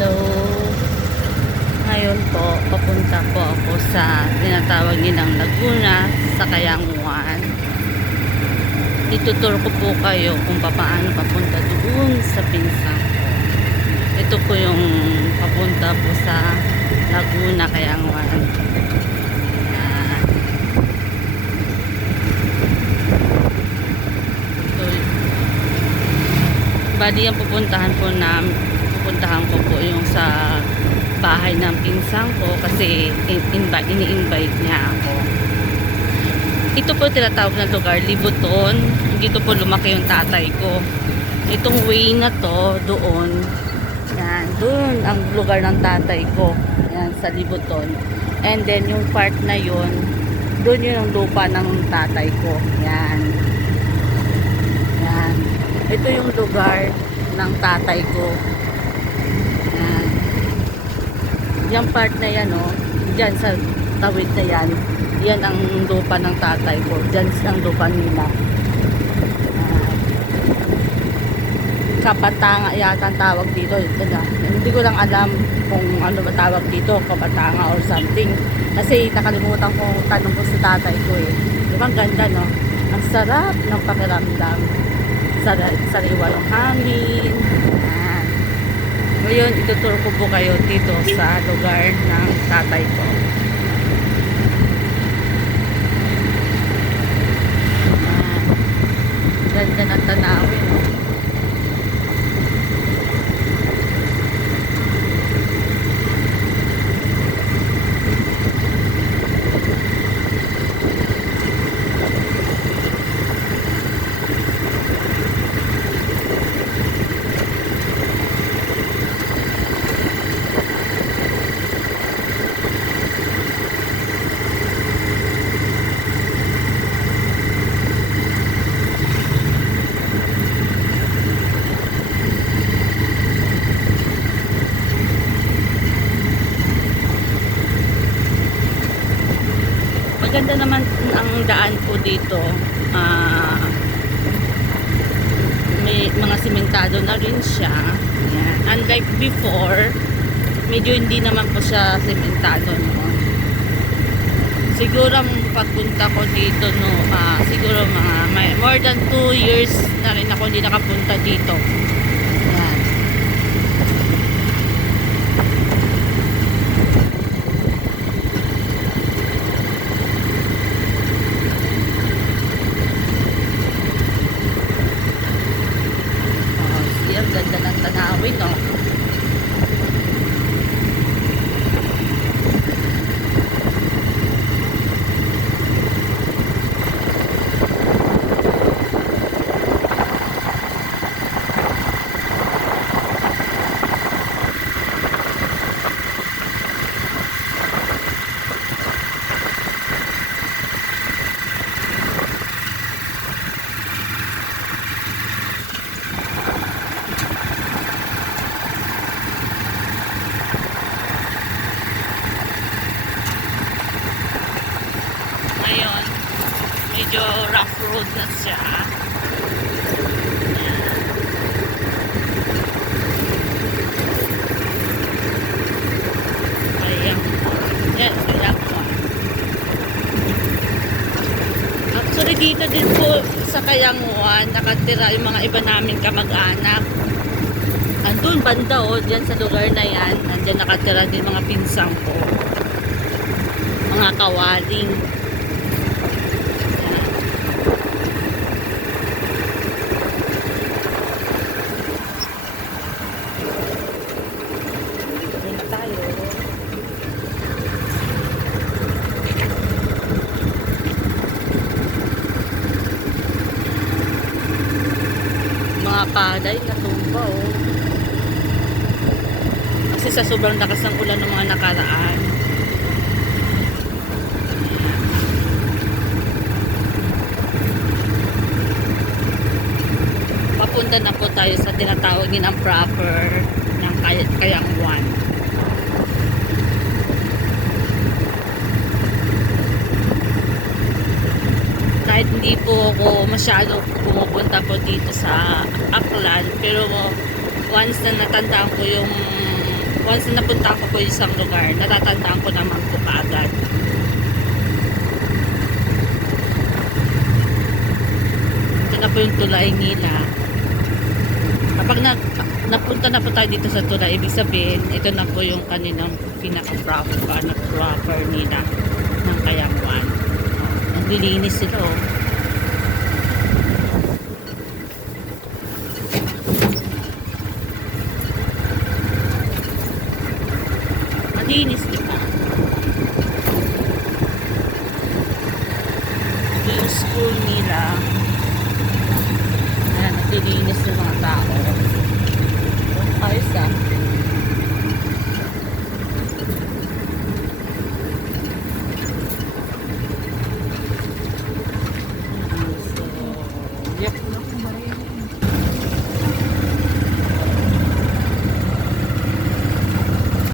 Hello. Ngayon po, papunta po ako sa tinatawag nilang Laguna sa Kayanguan. Ituturo ko po kayo kung paano papunta doon sa pinsan ko. Ito po yung papunta po sa Laguna, Kayanguan. Yan. Ito. Bali ang pupuntahan ko po yung sa bahay ng pinsan ko kasi ini-invite niya ako. Ito po tinatawag na lugar, Libuton. Dito po lumaki yung tatay ko. Itong way na to, doon. Yan, doon ang lugar ng tatay ko. Yan, sa Libuton. And then yung part na yun, doon yun ang lupa ng tatay ko. Yan. Yan. Ito yung lugar ng tatay ko. Yan. Yung part na yan, oh. Diyan sa tawid na yan. Yan ang lupa ng tatay ko. Diyan ang lupa nila. Kapatanga yata ang tawag dito. Ito na. Hindi ko lang alam kung ano ba tawag dito. Kapatanga or something. Kasi nakalimutan ko tanong ko sa tatay ko eh. Diba ang ganda, no? Ang sarap ng pakiramdam. Sariwa yung hangin. Yan. Ngayon, ituturo ko po kayo dito sa lugar ng tatay ko. Ganda ng tanawin. Maganda naman ang daan po dito. May mga simentado na rin siya. Yan. Unlike before, medyo hindi naman po siya simentado, no? Siguro ang pagpunta ko dito, no, siguro mga more than 2 years na rin ako hindi nakapunta dito. Yan. Ang ganda ng tanawin, no? Ngayon, medyo rough road na siya. Ayan. Yan, ayan po. Actually, dito din po sa Kayanguan, nakatira yung mga iba namin kamag-anak. Andun banda, oh, dyan sa lugar na yan. Andyan nakatira din mga pinsang ko. Mga kawaling. Mga palay na tumba, oh. Kasi sa sobrang lakas ng ulan ng mga nakaraan. Papunta na po tayo sa tinatawag ng proper ng Kayanguan. Kahit hindi po ako masyado pumupunta po dito sa Aklan, pero once na natandaan ko yung Once na napunta ko po yung isang lugar, natatandaan ko naman po kaagad. Ito na po yung tulay nila. Kapag napunta na po tayo dito sa tulay, ibig sabihin, ito na po yung kaninang pinaka-proper nila ng Kayanguan. Ang lilinis sila, oh. Malinis, di